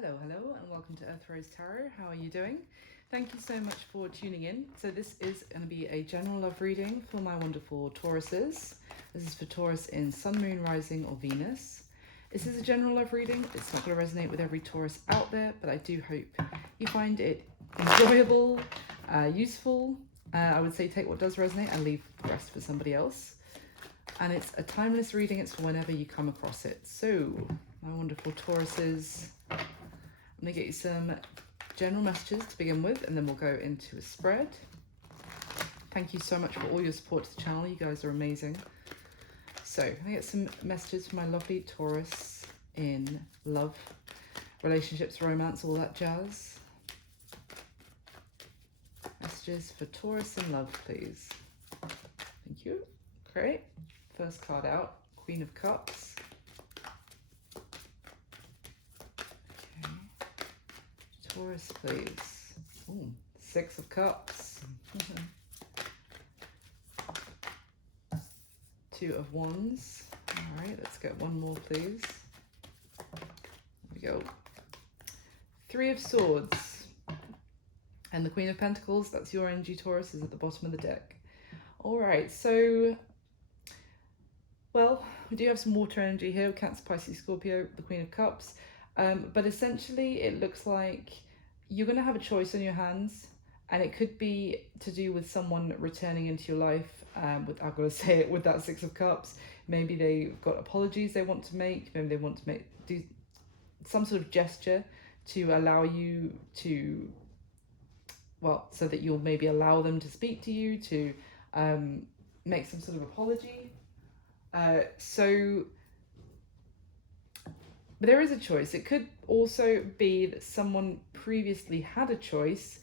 Hello, and welcome to Earth Rose Tarot. How are you doing? Thank you so much for tuning in. So this is going to be a general love reading for my wonderful Tauruses. This is for Taurus in Sun, Moon, Rising, or Venus. This is a general love reading. It's not going to resonate with every Taurus out there, but I do hope you find it enjoyable, useful. I would say take what does resonate and leave the rest for somebody else. And it's a timeless reading. It's for whenever you come across it. So, my wonderful Tauruses, I'm going to get you some general messages to begin with, and then we'll go into a spread. Thank you so much for all your support to the channel. You guys are amazing. So, I'm going to get some messages for my lovely Taurus in love, relationships, romance, all that jazz. Messages for Taurus in love, please. Thank you. Great. First card out, Queen of Cups. Taurus, please. Ooh, Six of Cups. Two of Wands. All right, let's get one more, please. There we go. Three of Swords. And the Queen of Pentacles, that's your energy, Taurus, is at the bottom of the deck. All right, so, well, we do have some water energy here, Cancer, Pisces, Scorpio, the Queen of Cups. But essentially, it looks like you're going to have a choice on your hands, and it could be to do with someone returning into your life. I've got to say it, with that Six of Cups. Maybe they've got apologies they want to make. Maybe they want to do some sort of gesture to allow you to, well, so that you'll maybe allow them to speak to you, to make some sort of apology. But there is a choice. It could also be that someone previously had a choice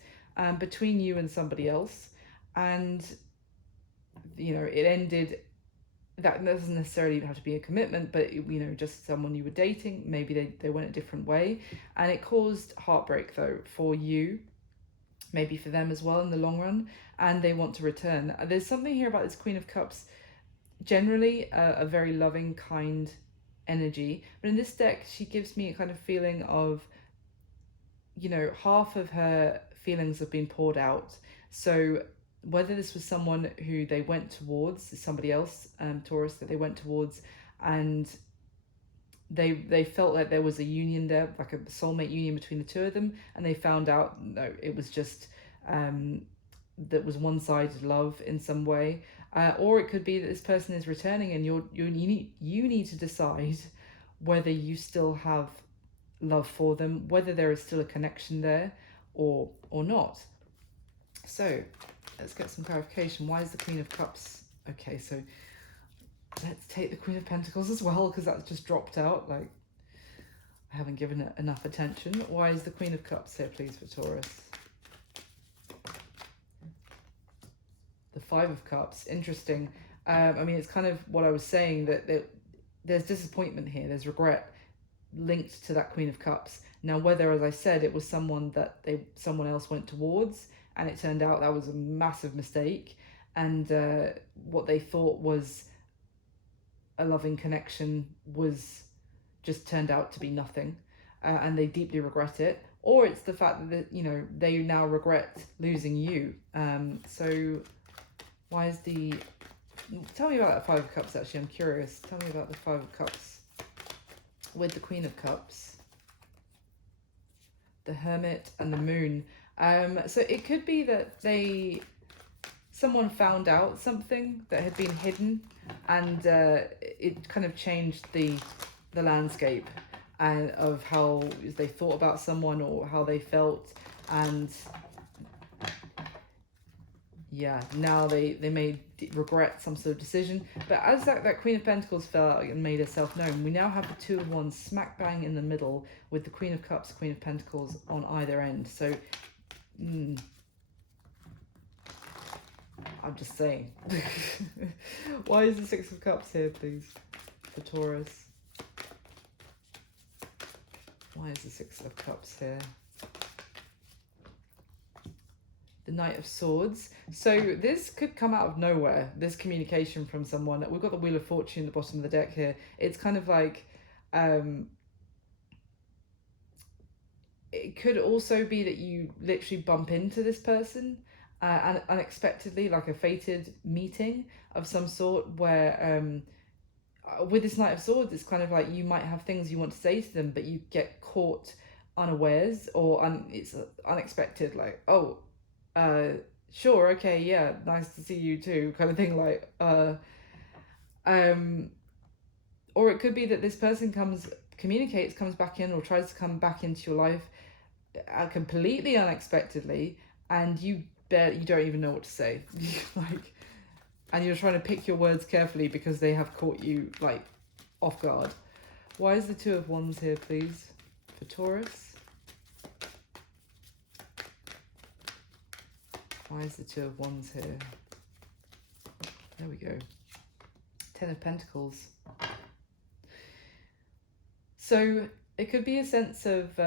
between you and somebody else, and it ended. That doesn't necessarily have to be a commitment, but just someone you were dating. Maybe they went a different way, and it caused heartbreak though for you, maybe for them as well in the long run, and they want to return. There's something here about this Queen of Cups. Generally, a very loving, kind energy, but in this deck she gives me a kind of feeling of half of her feelings have been poured out. So whether this was someone who they went towards, somebody else, Taurus, that they went towards, and they felt like there was a union there, like a soulmate union between the two of them, and they found out no, it was just that was one-sided love in some way. Or it could be that this person is returning, and you need to decide whether you still have love for them, whether there is still a connection there or not. So let's get some clarification. Why is the Queen of Cups? Okay, so let's take the Queen of Pentacles as well, because that's just dropped out. Like, I haven't given it enough attention. Why is the Queen of Cups here, please, for Taurus? The Five of Cups, interesting. I mean, it's kind of what I was saying, that there's disappointment here, there's regret linked to that Queen of Cups. Now, whether, as I said, it was someone that someone else went towards, and it turned out that was a massive mistake, and what they thought was a loving connection was just turned out to be nothing, and they deeply regret it. Or it's the fact that they now regret losing you. So why is tell me about that Five of Cups, actually. I'm curious. Tell me about the Five of Cups with the Queen of Cups, the Hermit, and the Moon. So it could be that someone found out something that had been hidden, and it kind of changed the landscape of how they thought about someone or how they felt, and yeah, now they may regret some sort of decision. But as that Queen of Pentacles fell out and made herself known, we now have the Two of Wands smack bang in the middle, with the Queen of Cups, Queen of Pentacles on either end. So I'm just saying. Why is the Six of Cups here, please, for Taurus? Why is the Six of Cups here? The Knight of Swords. So this could come out of nowhere, this communication from someone. We've got the Wheel of Fortune at the bottom of the deck here. It's kind of like it could also be that you literally bump into this person unexpectedly, like a fated meeting of some sort, where with this Knight of Swords, it's kind of like you might have things you want to say to them, but you get caught unawares, or it's unexpected, like, oh, sure, okay, yeah, nice to see you too, kind of thing, like, or it could be that this person comes back in, or tries to come back into your life completely unexpectedly, and you don't even know what to say. Like, and you're trying to pick your words carefully because they have caught you, like, off guard. Why is the Two of Wands here, please, for Taurus? Why is the Two of Wands here? There we go. Ten of Pentacles. So it could be a sense of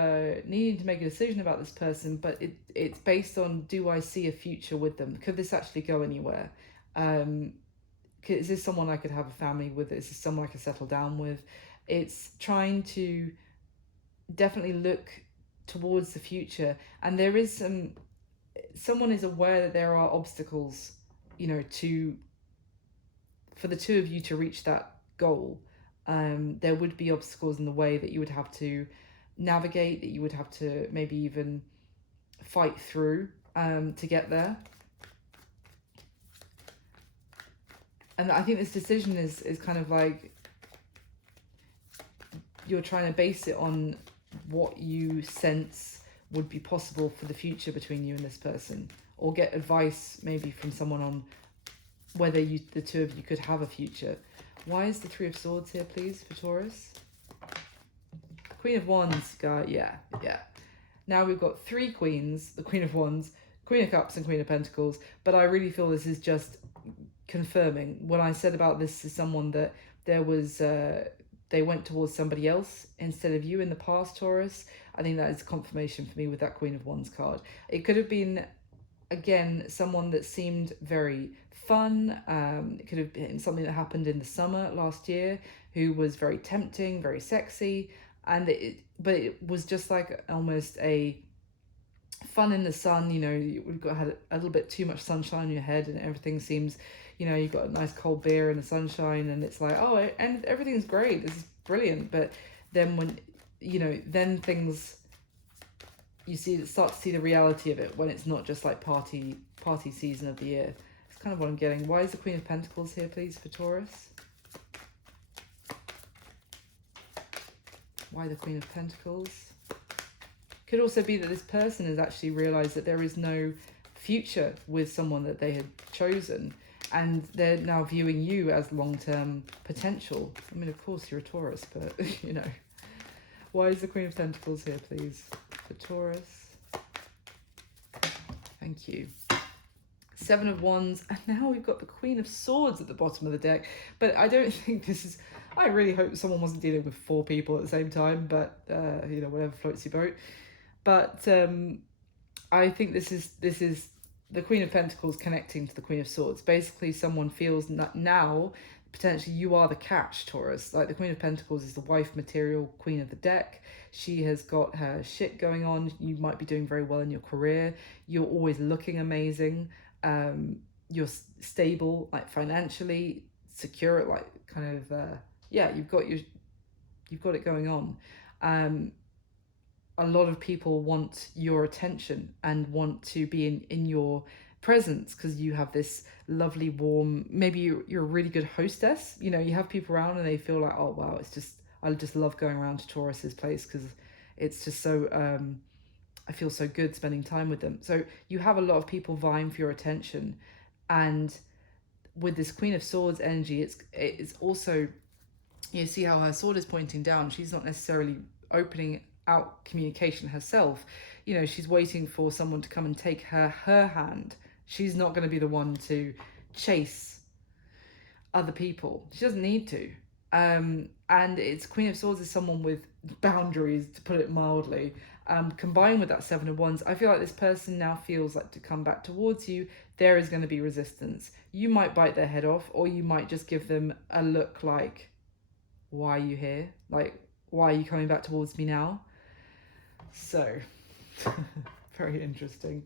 needing to make a decision about this person, but it's based on, do I see a future with them? Could this actually go anywhere? Is this someone I could have a family with? Is this someone I could settle down with? It's trying to definitely look towards the future, and there is someone is aware that there are obstacles, for the two of you to reach that goal. There would be obstacles in the way that you would have to navigate, that you would have to maybe even fight through to get there. And I think this decision is kind of like you're trying to base it on what you sense would be possible for the future between you and this person, or get advice maybe from someone on whether the two of you could have a future. Why is the Three of Swords here, please, for Taurus? Queen of Wands, guy, yeah. Now we've got three queens, the Queen of Wands, Queen of Cups, and Queen of Pentacles, but I really feel this is just confirming when I said about this is someone that there was they went towards somebody else instead of you in the past, Taurus. I think that is confirmation for me with that Queen of Wands card. It could have been, again, someone that seemed very fun. It could have been something that happened in the summer last year, who was very tempting, very sexy, but it was just like almost a fun in the sun. You've had a little bit too much sunshine on your head, and everything seems, you've got a nice cold beer in the sunshine, and it's like, oh, and everything's great, this is brilliant. But then when, then things, start to see the reality of it when it's not just like party season of the year. It's kind of what I'm getting. Why is the Queen of Pentacles here, please, for Taurus? Why the Queen of Pentacles? Could also be that this person has actually realised that there is no future with someone that they had chosen, and they're now viewing you as long-term potential. I mean, of course you're a Taurus, but, Why is the Queen of Pentacles here, please, for Taurus? Thank you. Seven of Wands, and now we've got the Queen of Swords at the bottom of the deck. But I don't think this is... I really hope someone wasn't dealing with four people at the same time, but, whatever floats your boat. But I think this is the Queen of Pentacles connecting to the Queen of Swords. Basically, someone feels that now, potentially, you are the catch, Taurus. Like, the Queen of Pentacles is the wife material queen of the deck. She has got her shit going on. You might be doing very well in your career. You're always looking amazing. You're stable, like, financially, secure, like, kind of, you've got it going on. A lot of people want your attention and want to be in your presence because you have this lovely, warm, maybe you're a really good hostess. You have people around and they feel like, oh, wow, I just love going around to Taurus's place because it's just so, I feel so good spending time with them. So you have a lot of people vying for your attention. And with this Queen of Swords energy, it's also, you see how her sword is pointing down. She's not necessarily opening out communication herself. She's waiting for someone to come and take her hand. She's not going to be the one to chase other people. She doesn't need to. And it's Queen of Swords is someone with boundaries, to put it mildly. Combined with that Seven of Wands, I feel like this person now feels like to come back towards you, there is going to be resistance. You might bite their head off, or you might just give them a look like, why are you here? Like, why are you coming back towards me now? So, Very interesting.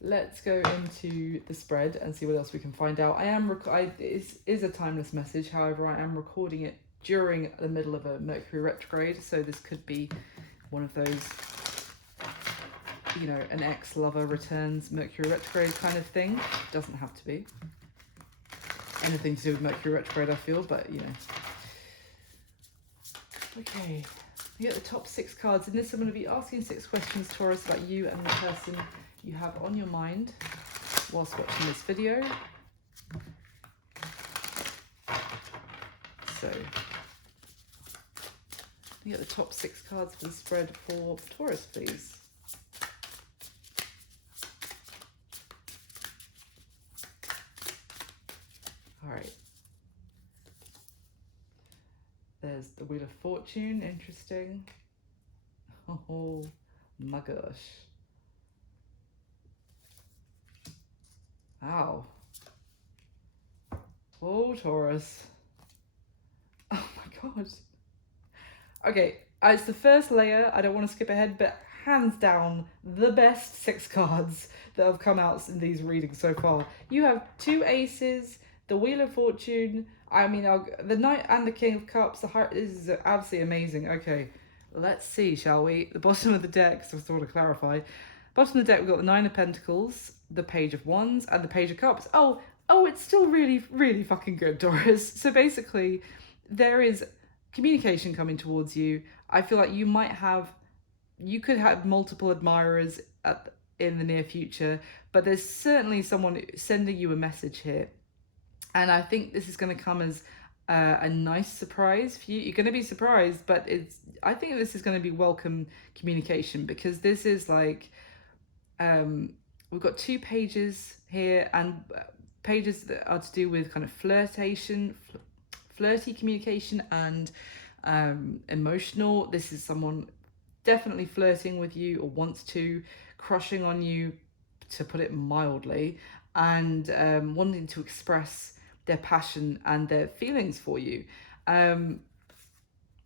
Let's go into the spread and see what else we can find out. It is a timeless message. However, I am recording it during the middle of a Mercury retrograde, so this could be one of those, you know, an ex-lover returns Mercury retrograde kind of thing. Doesn't have to be anything to do with Mercury retrograde, I feel, but you know. Okay, we get the top 6 cards. In this, I'm going to be asking 6 questions, Taurus, about you and the person you have on your mind whilst watching this video. So, we get the top 6 cards for the spread for Taurus, please. All right. There's the Wheel of Fortune, interesting. Oh my gosh. Wow. Oh, Taurus. Oh my god. Okay, it's the first layer. I don't want to skip ahead, but hands down, the best 6 cards that have come out in these readings so far. You have 2 aces, the Wheel of Fortune. I mean, the Knight and the King of Cups. This is absolutely amazing. Okay, let's see, shall we? The bottom of the deck, so I just want to clarify. Bottom of the deck, we've got the 9 of Pentacles, the Page of Wands, and the Page of Cups. Oh, it's still really, really fucking good, Taurus. So basically, there is communication coming towards you. I feel like you could have multiple admirers in the near future, but there's certainly someone sending you a message here. And I think this is going to come as a nice surprise for you. You're going to be surprised, but I think this is going to be welcome communication, because this is like, we've got 2 pages here, and pages that are to do with kind of flirty communication and emotional. This is someone definitely flirting with you or wants to, crushing on you, to put it mildly, and wanting to express their passion and their feelings for you.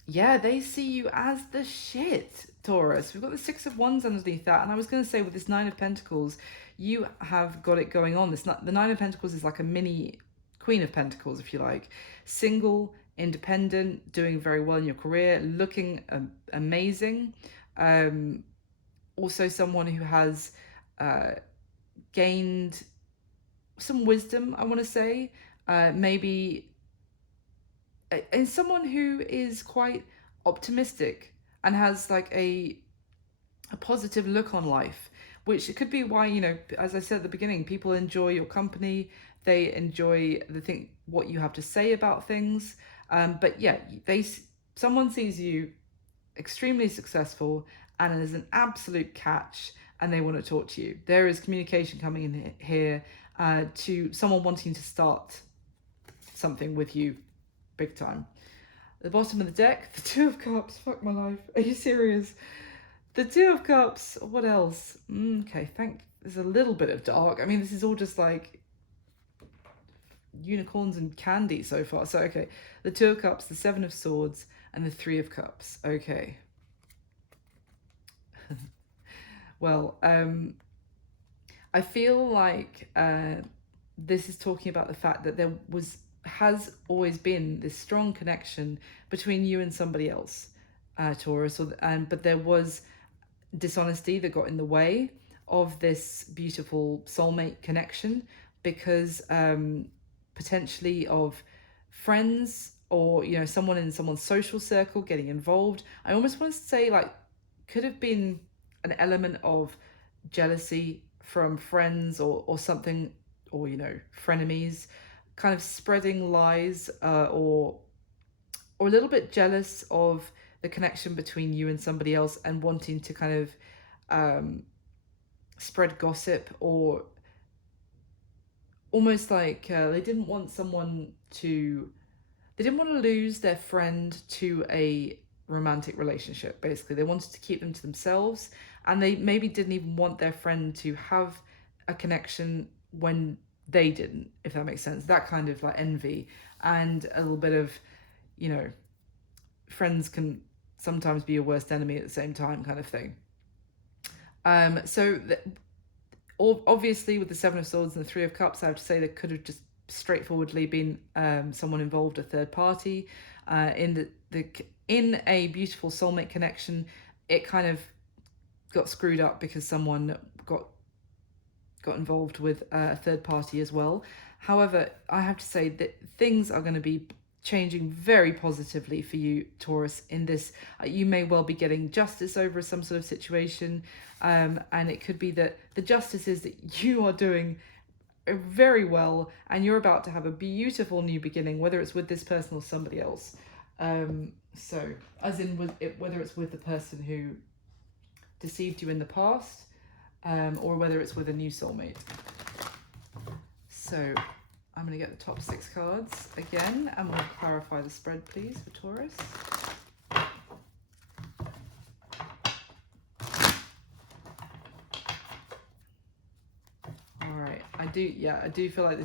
Yeah, they see you as the shit, Taurus. We've got the 6 of Wands underneath that, and I was going to say, with this 9 of Pentacles, you have got it going on. The 9 of Pentacles is like a mini Queen of Pentacles, if you like. Single, independent, doing very well in your career, looking amazing. Also someone who has gained some wisdom, I want to say. Maybe, and someone who is quite optimistic and has like a positive look on life, which it could be why, you know, as I said at the beginning, people enjoy your company. They enjoy what you have to say about things. But yeah, someone sees you extremely successful and is an absolute catch, and they want to talk to you. There is communication coming in here to someone wanting to start something with you big time. At the bottom of the deck, the 2 of Cups. Fuck my life. Are you serious? The 2 of Cups. What else? Okay, there's a little bit of dark. I mean, this is all just like unicorns and candy so far. So, okay, the 2 of Cups, the 7 of Swords, and the 3 of Cups. Okay. Well, I feel like this is talking about the fact that there has always been this strong connection between you and somebody else, Taurus, but there was dishonesty that got in the way of this beautiful soulmate connection, because potentially of friends or, you know, someone in someone's social circle getting involved. I almost want to say, like, could have been an element of jealousy from friends or something, or, you know, frenemies, kind of spreading lies, or a little bit jealous of the connection between you and somebody else, and wanting to kind of spread gossip, or almost like they didn't want to lose their friend to a romantic relationship. Basically, they wanted to keep them to themselves, and they maybe didn't even want their friend to have a connection when they didn't, if that makes sense. That kind of like envy, and a little bit of, you know, friends can sometimes be your worst enemy at the same time, kind of thing. Obviously with the Seven of Swords and the Three of Cups, I have to say there could have just straightforwardly been someone involved, a third party. In a beautiful soulmate connection, it kind of got screwed up because someone got involved with a third party as well. However, I have to say that things are going to be changing very positively for you, Taurus, in this. You may well be getting justice over some sort of situation, and it could be that the justice is that you are doing very well and you're about to have a beautiful new beginning, whether it's with this person or somebody else. So as in whether it's with the person who deceived you in the past, or whether it's with a new soulmate. So I'm going to get the top 6 cards again, and we'll clarify the spread, please, for Taurus. All right, I do feel like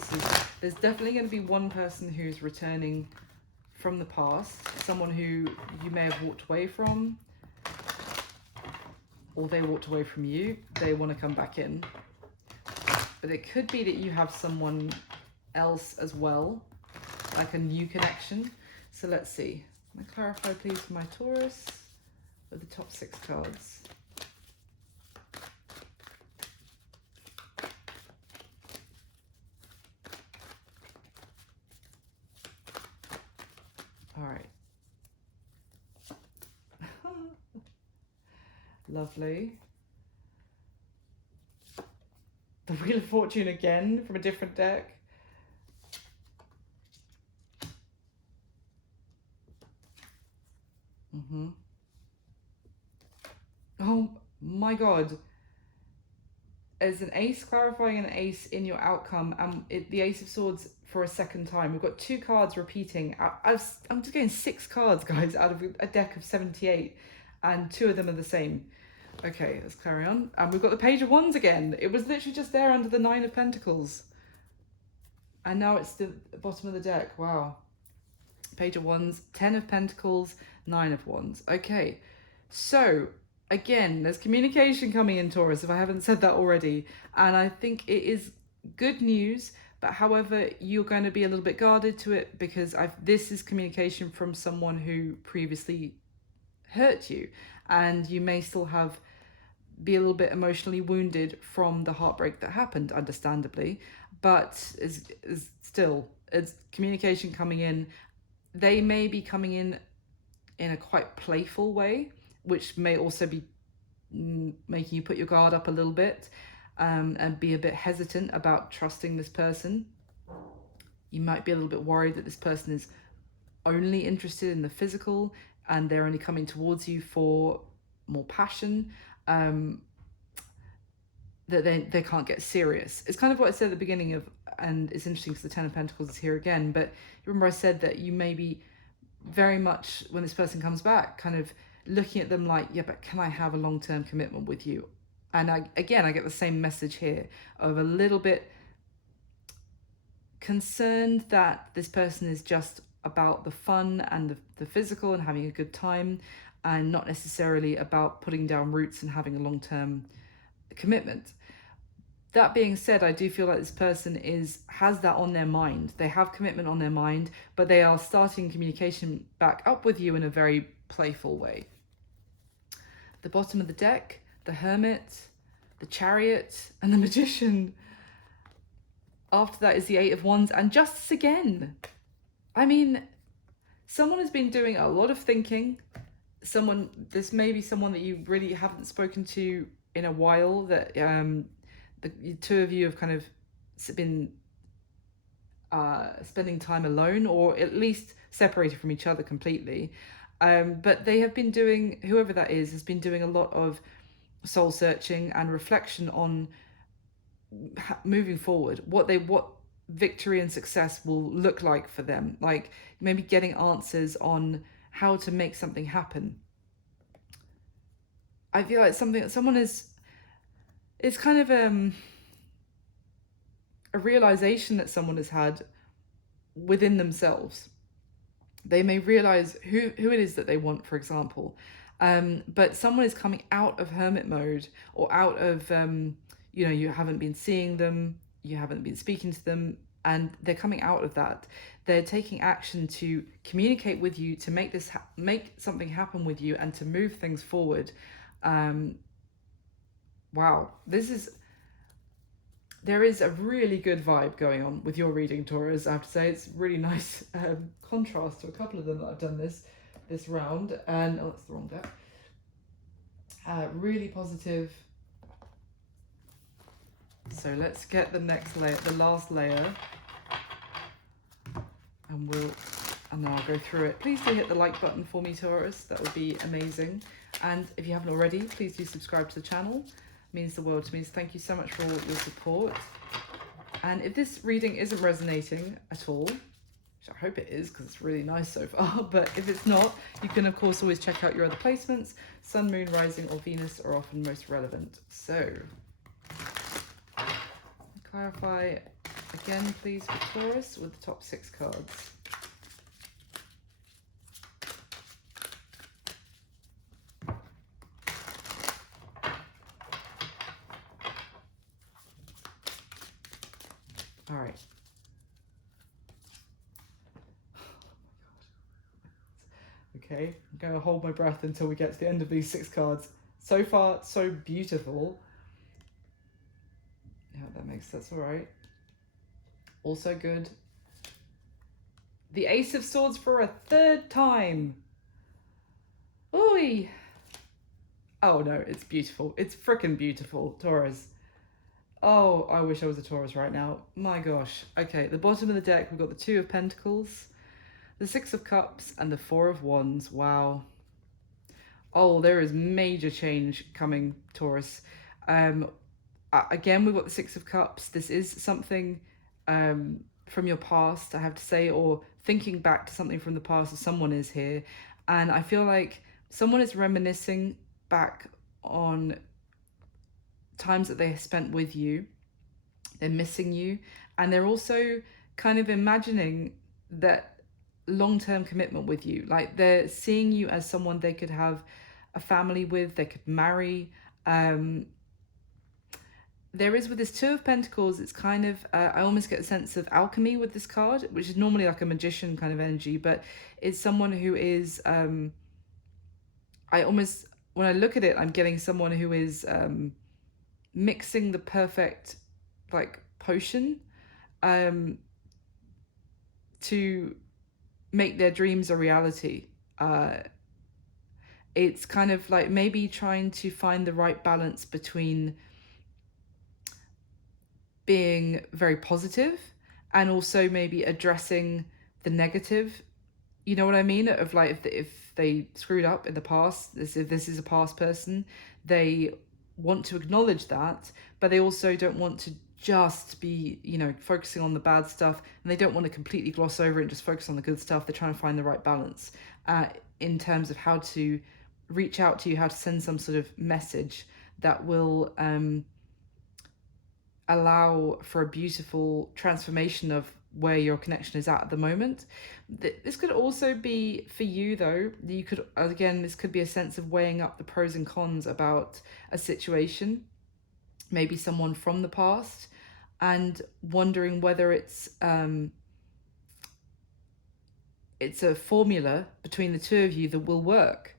there's definitely going to be one person who's returning from the past, someone who you may have walked away from, or they walked away from you. They want to come back in. But it could be that you have someone else as well, like a new connection. So let's see. Can I clarify, please, for my Taurus with the top 6 cards? All right. Lovely. The Wheel of Fortune again from a different deck. Oh my God. There's an ace clarifying an ace in your outcome, and the Ace of Swords for a second time. We've got 2 cards repeating. I'm just getting 6 cards, guys, out of a deck of 78, and 2 of them are the same. Okay, let's carry on. And we've got the Page of Wands again. It was literally just there under the 9 of Pentacles. And now it's the bottom of the deck. Wow. Page of Wands, 10 of Pentacles, 9 of Wands. Okay, so again, there's communication coming in, Taurus, if I haven't said that already. And I think it is good news, but however, you're going to be a little bit guarded to it because this is communication from someone who previously hurt you. And you may still be a little bit emotionally wounded from the heartbreak that happened, understandably. But it's communication coming in. They may be coming in a quite playful way, which may also be making you put your guard up a little bit, and be a bit hesitant about trusting this person. You might be a little bit worried that this person is only interested in the physical and they're only coming towards you for more passion, that they can't get serious. It's kind of what I said at the beginning of, and it's interesting because the 10 of Pentacles is here again, but remember I said that you may be very much, when this person comes back, kind of looking at them like, yeah, but can I have a long-term commitment with you? And I get the same message here of a little bit concerned that this person is just about the fun and the physical and having a good time, and not necessarily about putting down roots and having a long-term commitment. That being said, I do feel like this person has that on their mind. They have commitment on their mind, but they are starting communication back up with you in a very playful way. The bottom of the deck, the Hermit, the Chariot, and the Magician. After that is the 8 of Wands and Justice again. I mean, someone has been doing a lot of thinking. This may be someone that you really haven't spoken to in a while, that the 2 of you have kind of been spending time alone, or at least separated from each other completely. But they have been doing, whoever that is, has been doing a lot of soul searching and reflection on moving forward, what victory and success will look like for them. Like maybe getting answers on how to make something happen. I feel like it's kind of a realization that someone has had within themselves, They may realize who it is that they want, for example. But someone is coming out of hermit mode, or out of, you haven't been seeing them, you haven't been speaking to them, and they're coming out of that. They're taking action to communicate with you, to make make something happen with you, and to move things forward. Wow, there is a really good vibe going on with your reading, Taurus. I have to say, it's really nice contrast to a couple of them that I've done this round. And oh, that's the wrong deck. Really positive. So let's get the next layer, the last layer, and then I'll go through it. Please do hit the like button for me, Taurus. That would be amazing. And if you haven't already, please do subscribe to the channel. It means the world to me. So thank you so much for all your support. And if this reading isn't resonating at all, which I hope it is because it's really nice so far, but if it's not, you can of course always check out your other placements. Sun, Moon, Rising or Venus are often most relevant. So clarify again, please, for Taurus with the top 6 cards. All right. Okay, I'm going to hold my breath until we get to the end of these 6 cards. So far, so beautiful. Yeah, that's all right. Also good. The Ace of Swords for a 3rd time. Ooh. Oh no, it's beautiful. It's freaking beautiful, Taurus. Oh, I wish I was a Taurus right now. My gosh. Okay, at the bottom of the deck, we've got the 2 of Pentacles, the 6 of Cups, and the 4 of Wands. Wow. Oh, there is major change coming, Taurus. Again, we've got the 6 of Cups. This is something from your past, I have to say, or thinking back to something from the past, or someone is here. And I feel like someone is reminiscing back on times that they spent with you. They're missing you, and they're also kind of imagining that long-term commitment with you. Like, they're seeing you as someone they could have a family with, they could marry. There is, with this 2 of Pentacles, it's kind of, I almost get a sense of alchemy with this card, which is normally like a magician kind of energy, but it's someone who is, when I look at it, I'm getting someone who is mixing the perfect, like, potion to make their dreams a reality. It's kind of like maybe trying to find the right balance between being very positive and also maybe addressing the negative, you know what I mean, of like, if they screwed up in the past, if this is a past person, they want to acknowledge that, but they also don't want to just be, focusing on the bad stuff, and they don't want to completely gloss over it and just focus on the good stuff. They're trying to find the right balance in terms of how to reach out to you, how to send some sort of message that will allow for a beautiful transformation of where your connection is at the moment. This could also be for you, though. You could, again, this could be a sense of weighing up the pros and cons about a situation, maybe someone from the past, and wondering whether it's a formula between the 2 of you that will work.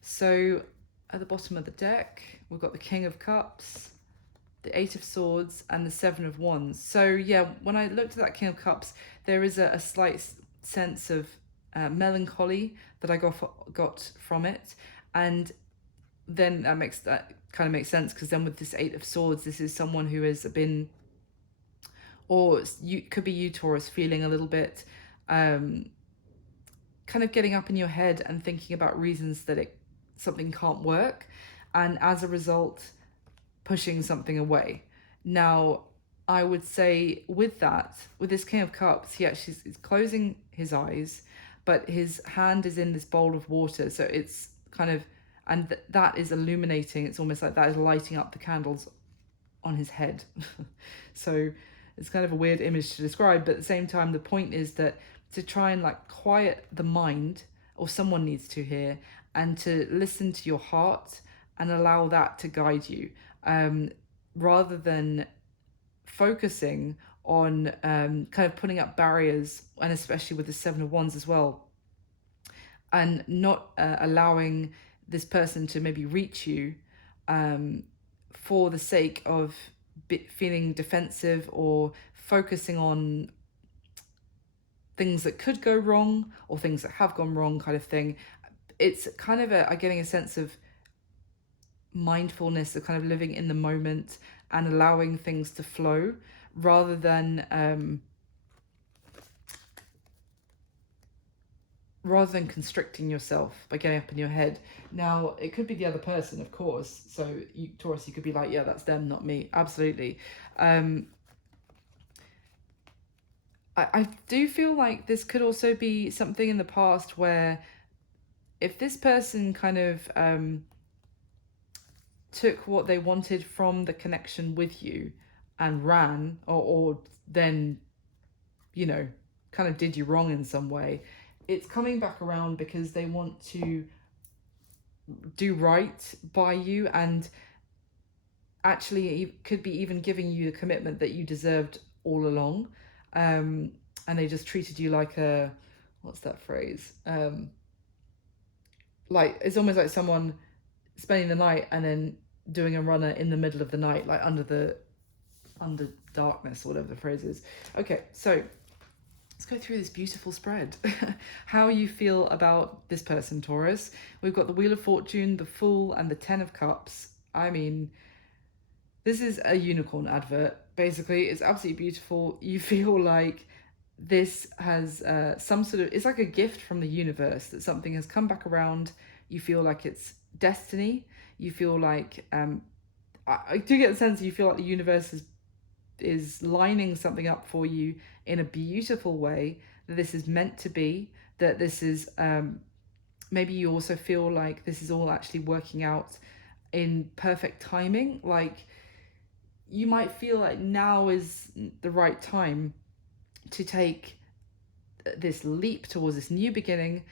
So at the bottom of the deck, we've got the King of Cups, the 8 of Swords, and the 7 of Wands. So yeah, when I looked at that King of Cups, there is a slight sense of melancholy that I got from it. And then that kind of makes sense, because then with this 8 of Swords, this is someone who has been, or could be you, Taurus, feeling a little bit kind of getting up in your head and thinking about reasons that something can't work, and as a result pushing something away. Now, I would say with this King of Cups, he actually is closing his eyes, but his hand is in this bowl of water. So it's kind of, and that is illuminating. It's almost like that is lighting up the candles on his head. So it's kind of a weird image to describe, but at the same time, the point is that to try and like quiet the mind, or someone needs to here, and to listen to your heart and allow that to guide you, rather than focusing on kind of putting up barriers, and especially with the Seven of Wands as well, and not allowing this person to maybe reach you, for the sake of feeling defensive or focusing on things that could go wrong or things that have gone wrong, kind of thing. It's kind of getting a sense of mindfulness, of kind of living in the moment and allowing things to flow, rather than constricting yourself by getting up in your head. Now, it could be the other person, of course. So, you, Taurus, you could be like, yeah, that's them, not me. Absolutely. I do feel like this could also be something in the past where if this person kind of took what they wanted from the connection with you and ran, or then, you know, kind of did you wrong in some way, it's coming back around because they want to do right by you, and actually it could be even giving you the commitment that you deserved all along. And they just treated you like a, what's that phrase? Like, it's almost like someone spending the night and then doing a runner in the middle of the night, like under darkness, or whatever the phrase is. Okay, so let's go through this beautiful spread. How you feel about this person, Taurus. We've got the Wheel of Fortune, the Fool, and the Ten of Cups. I mean, this is a unicorn advert, basically. It's absolutely beautiful. You feel like this has some sort of, it's like a gift from the universe, that something has come back around. You feel like it's destiny. You feel like, I do get the sense that you feel like the universe is lining something up for you in a beautiful way, that this is meant to be, that this is, maybe you also feel like this is all actually working out in perfect timing. Like, you might feel like now is the right time to take this leap towards this new beginning,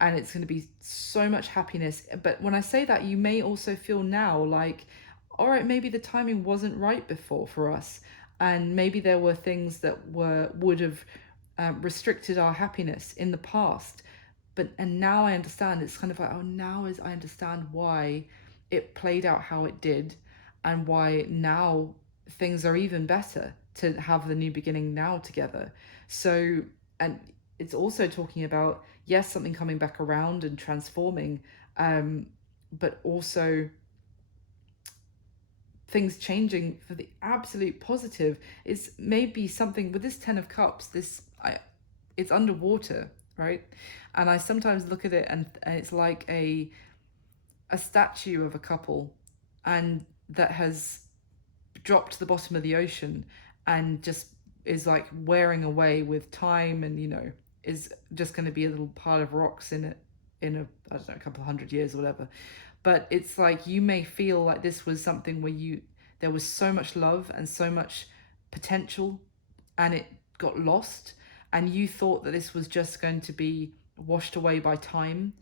and it's going to be so much happiness. But when I say that, you may also feel now like, all right, maybe the timing wasn't right before for us, and maybe there were things that would have restricted our happiness in the past. And now I understand. It's kind of like, oh, now I understand why it played out how it did, and why now things are even better to have the new beginning now together. So, and it's also talking about, yes, something coming back around and transforming, but also things changing for the absolute positive. Is maybe something with this Ten of Cups, it's underwater, right? And I sometimes look at it, and it's like a statue of a couple, and that has dropped to the bottom of the ocean and just is like wearing away with time, and, you know, is just going to be a little pile of rocks in a, I don't know, a couple of 100 years or whatever. But it's like, you may feel like this was something where there was so much love and so much potential, and it got lost, and you thought that this was just going to be washed away by time,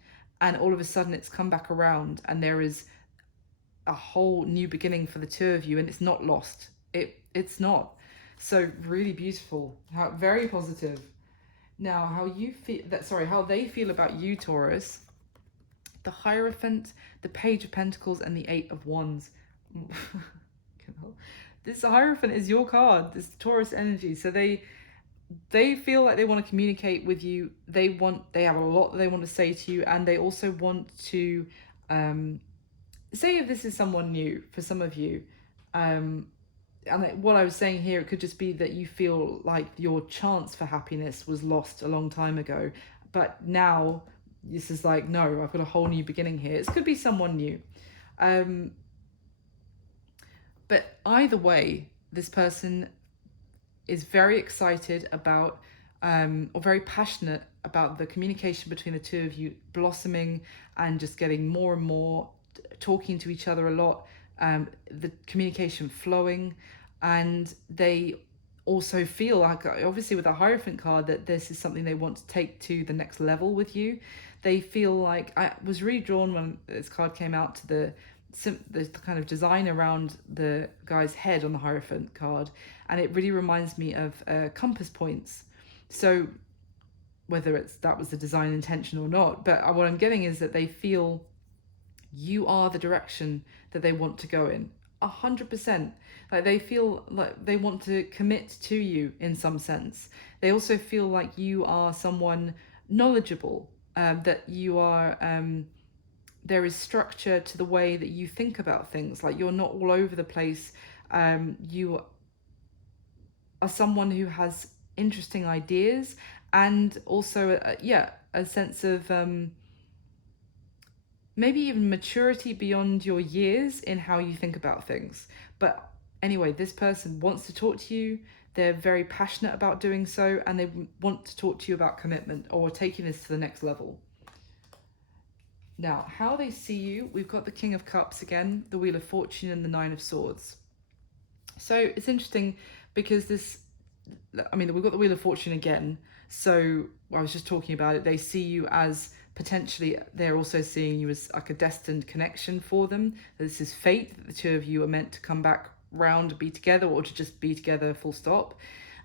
and all of a sudden it's come back around, and there is a whole new beginning for the two of you, and it's not lost. It's not. So really beautiful. Very positive. Now, how they feel about you, Taurus. The Hierophant, the Page of Pentacles, and the Eight of Wands. This Hierophant is your card, this Taurus energy. So they feel like they want to communicate with you. They have a lot that they want to say to you, and they also want to say, if this is someone new for some of you, and what I was saying here, it could just be that you feel like your chance for happiness was lost a long time ago, but now this is like, no, I've got a whole new beginning here. It could be someone new, but either way, this person is very excited about, or very passionate about, the communication between the two of you blossoming and just getting more and more, talking to each other a lot, the communication flowing, and they also feel like, obviously with the Hierophant card, that this is something they want to take to the next level with you. They feel like, I was really drawn when this card came out to the kind of design around the guy's head on the Hierophant card, and it really reminds me of compass points. So whether that was the design intention or not, but what I'm getting is that they feel you are the direction that they want to go in 100%. Like they feel like they want to commit to you in some sense. They also feel like you are someone knowledgeable, that you are there is structure to the way that you think about things. Like you're not all over the place. You are someone who has interesting ideas, and also a sense of maybe even maturity beyond your years in how you think about things. But anyway, this person wants to talk to you. They're very passionate about doing so, and they want to talk to you about commitment or taking this to the next level. Now, how they see you, we've got the King of Cups again, the Wheel of Fortune, and the Nine of Swords. So it's interesting because we've got the Wheel of Fortune again. So I was just talking about it. They see you as potentially, they're also seeing you as like a destined connection for them. This is fate, that the two of you are meant to come back round and be together, or to just be together, full stop.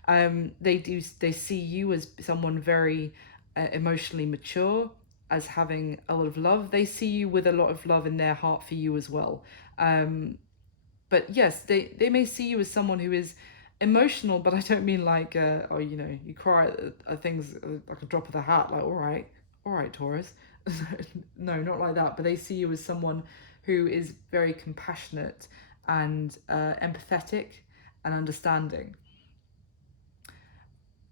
They see you as someone very emotionally mature, as having a lot of love. They see you with a lot of love in their heart for you as well. But yes, they may see you as someone who is emotional, but I don't mean like, you cry at things like a drop of the hat, like, all right, Taurus. No, not like that. But they see you as someone who is very compassionate and empathetic and understanding.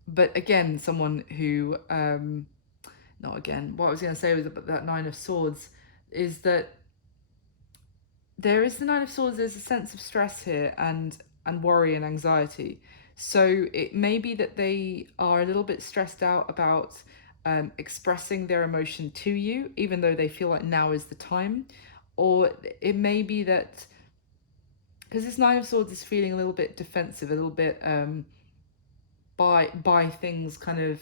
But again, someone who, what I was going to say was about that Nine of Swords is that there is the Nine of Swords, there's a sense of stress here and worry and anxiety. So it may be that they are a little bit stressed out about expressing their emotion to you, even though they feel like now is the time. Or it may be that, because this Nine of Swords is feeling a little bit defensive, a little bit by things kind of,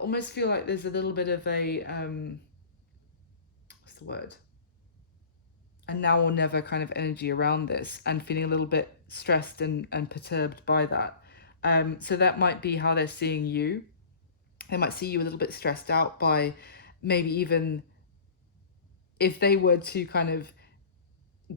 almost feel like there's a little bit of a, what's the word? And now or never kind of energy around this, and feeling a little bit stressed and perturbed by that. So that might be how they're seeing you. They might see you a little bit stressed out by, maybe even if they were to kind of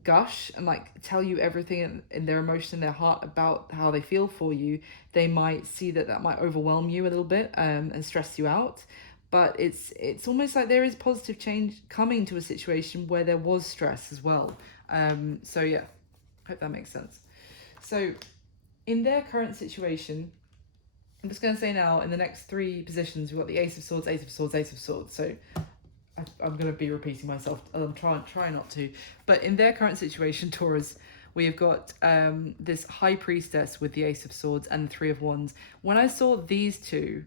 gush and like tell you everything in their emotion in their heart about how they feel for you, they might see that might overwhelm you a little bit and stress you out. But it's almost like there is positive change coming to a situation where there was stress as well. So yeah, hope that makes sense. So in their current situation, I'm just going to say now, in the next three positions, we've got the Ace of Swords, Ace of Swords, Ace of Swords. So I'm going to be repeating myself. I'm try not to. But in their current situation, Taurus, we have got this High Priestess with the Ace of Swords and the Three of Wands. When I saw these two,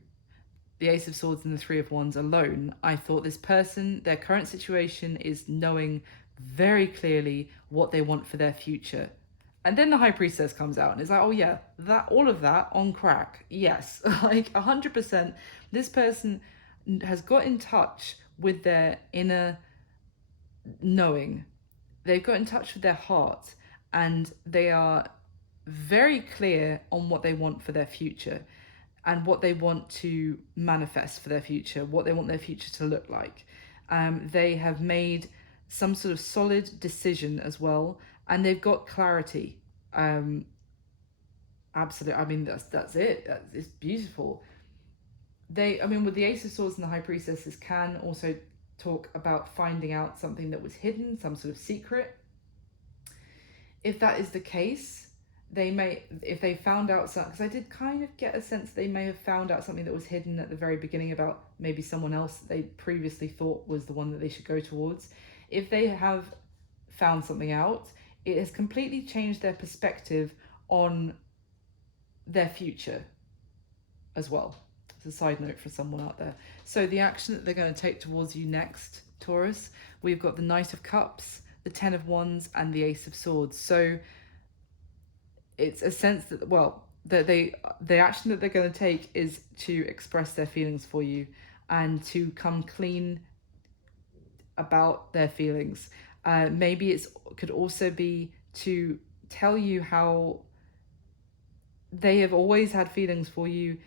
the Ace of Swords and the Three of Wands alone, I thought this person, their current situation is knowing very clearly what they want for their future. And then the High Priestess comes out and it's like, oh yeah, all of that on crack. Yes, like 100%. This person has got in touch with their inner knowing. They've got in touch with their heart, and they are very clear on what they want for their future and what they want to manifest for their future, what they want their future to look like. They have made some sort of solid decision as well, and they've got clarity. Absolutely. I mean, that's it. It's beautiful. With the Ace of Swords and the High Priestesses can also talk about finding out something that was hidden, some sort of secret. If that is the case, they may, if they found out something, because I did kind of get a sense they may have found out something that was hidden at the very beginning about maybe someone else that they previously thought was the one that they should go towards. If they have found something out, it has completely changed their perspective on their future as well. It's a side note for someone out there. So the action that they're going to take towards you next, Taurus, we've got the Knight of Cups, the Ten of Wands, and the Ace of Swords. So it's a sense that, well, that the action that they're going to take is to express their feelings for you and to come clean about their feelings. Maybe it could also be to tell you how they have always had feelings for you,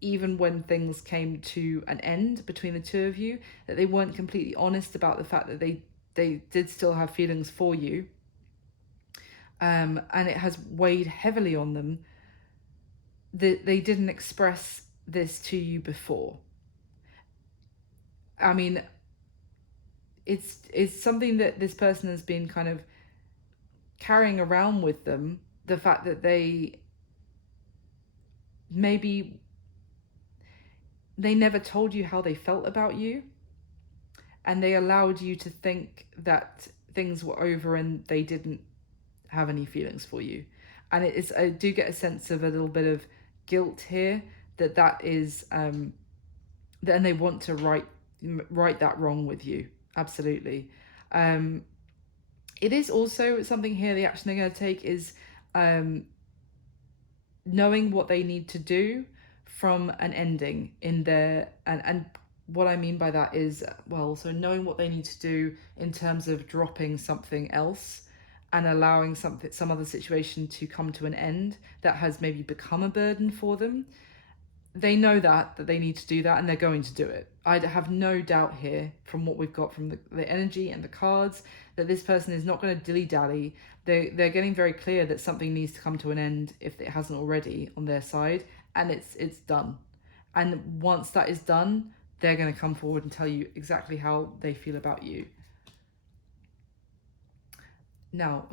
even when things came to an end between the two of you, that they weren't completely honest about the fact that they did still have feelings for you. And it has weighed heavily on them that they didn't express this to you before. I mean, it's something that this person has been kind of carrying around with them, the fact that they maybe they never told you how they felt about you, and they allowed you to think that things were over and they didn't have any feelings for you. And it is, I do get a sense of a little bit of guilt here, that is and they want to right that wrong with you. Absolutely. It is also something here, the action they're going to take is knowing what they need to do from an ending in their, and what I mean by that is, well, so knowing what they need to do in terms of dropping something else and allowing some other situation to come to an end that has maybe become a burden for them. They know that they need to do that, and they're going to do it. I have no doubt here, from what we've got from the energy and the cards, that this person is not going to dilly-dally. They're getting very clear that something needs to come to an end if it hasn't already on their side, and it's done. And once that is done, they're going to come forward and tell you exactly how they feel about you. Now,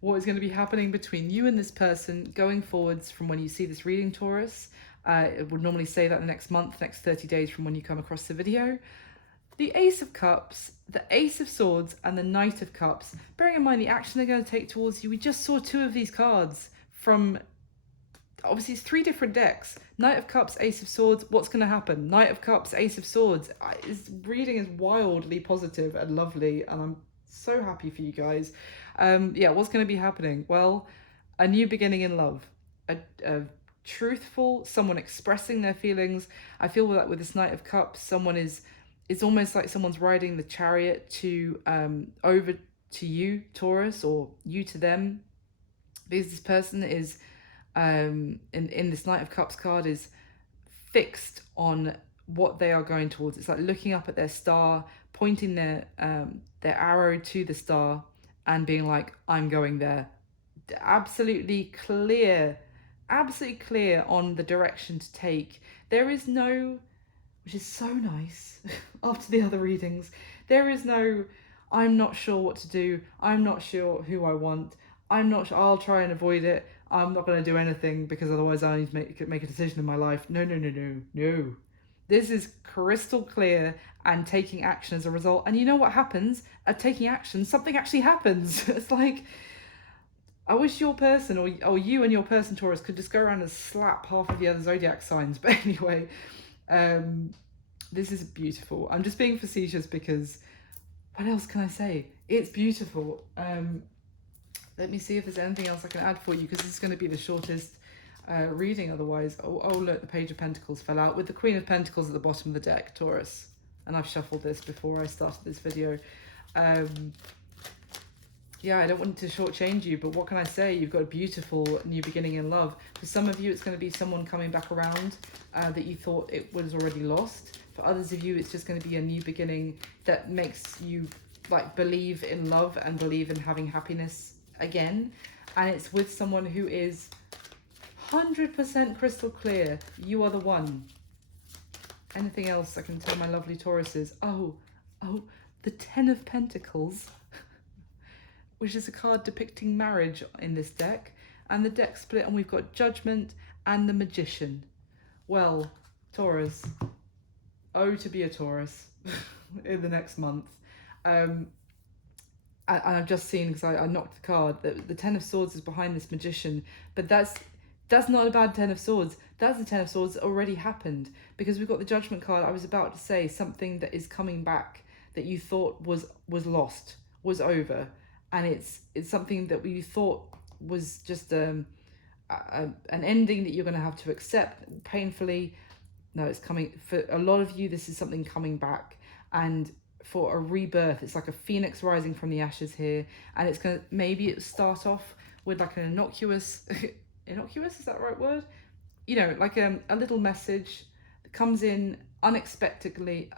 what is going to be happening between you and this person going forwards from when you see this reading, Taurus? It would normally say that the next month, next 30 days from when you come across the video. The Ace of Cups, the Ace of Swords, and the Knight of Cups. Bearing in mind the action they're going to take towards you, we just saw 2 of these cards from, obviously it's 3 different decks. Knight of Cups, Ace of Swords, what's going to happen? Knight of Cups, Ace of Swords. This reading is wildly positive and lovely, and I'm so happy for you guys. Yeah, what's going to be happening? Well, a new beginning in love. A truthful, someone expressing their feelings. I feel like with this Knight of Cups, it's almost like someone's riding the chariot to over to you, Taurus, or you to them, because this person is in this Knight of Cups card is fixed on what they are going towards. It's like looking up at their star, pointing their arrow to the star and being like, I'm going there. Absolutely clear on the direction to take. There is no, which is so nice after the other readings, there is no, I'm not sure what to do, I'm not sure who I want, I'm not sure, I'll try and avoid it, I'm not going to do anything because otherwise I need to make a decision in my life. No. This is crystal clear and taking action as a result. And you know what happens at taking action? Something actually happens. It's like, I wish your person, or you and your person, Taurus, could just go around and slap half of the other zodiac signs. But anyway, this is beautiful. I'm just being facetious because what else can I say? It's beautiful. Let me see if there's anything else I can add for you, because this is going to be the shortest reading otherwise. Oh, look, the Page of Pentacles fell out with the Queen of Pentacles at the bottom of the deck, Taurus. And I've shuffled this before I started this video. Yeah, I don't want to shortchange you, but what can I say? You've got a beautiful new beginning in love. For some of you, it's going to be someone coming back around that you thought it was already lost. For others of you, it's just going to be a new beginning that makes you like believe in love and believe in having happiness again. And it's with someone who is 100% crystal clear. You are the one. Anything else I can tell my lovely Tauruses? Oh, the Ten of Pentacles, which is a card depicting marriage in this deck. And the deck split, and we've got Judgment and the Magician. Well, Taurus, to be a Taurus in the next month. And I've just seen, because I knocked the card, that the Ten of Swords is behind this Magician, but that's not a bad Ten of Swords. That's the Ten of Swords that already happened, because we've got the Judgment card. I was about to say something that is coming back that you thought was lost, was over, and it's something that you thought was just an ending that you're going to have to accept painfully. No, it's coming. For a lot of you, this is something coming back, and for a rebirth. It's like a phoenix rising from the ashes here, and it's going to, maybe it start off with like an innocuous innocuous, is that the right word? You know, like a little message that comes in unexpectedly,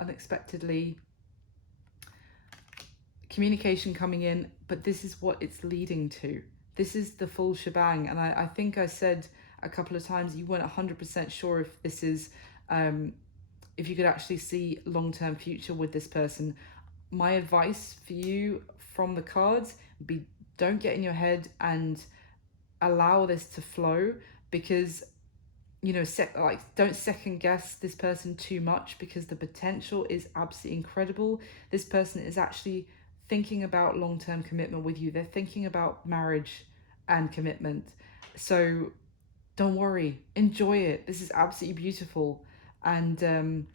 communication coming in, but this is what it's leading to. This is the full shebang. And I think I said a couple of times you weren't 100% sure if this is, if you could actually see long-term future with this person. My advice for you from the cards would be, don't get in your head and allow this to flow, because you know, don't second guess this person too much, because the potential is absolutely incredible. This person is actually thinking about long-term commitment with you. They're thinking about marriage and commitment. So don't worry, enjoy it. This is absolutely beautiful. And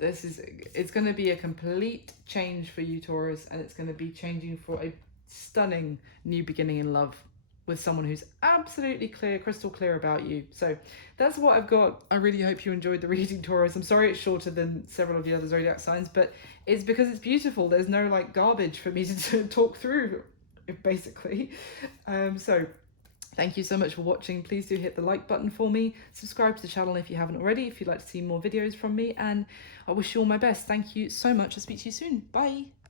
it's going to be a complete change for you, Taurus, and it's going to be changing for a stunning new beginning in love with someone who's absolutely clear, crystal clear about you. So that's what I've got. I really hope you enjoyed the reading, Taurus. I'm sorry it's shorter than several of the other zodiac signs, but it's because it's beautiful. There's no like garbage for me to talk through, basically. So thank you so much for watching. Please do hit the like button for me. Subscribe to the channel if you haven't already, if you'd like to see more videos from me. And I wish you all my best. Thank you so much. I'll speak to you soon. Bye.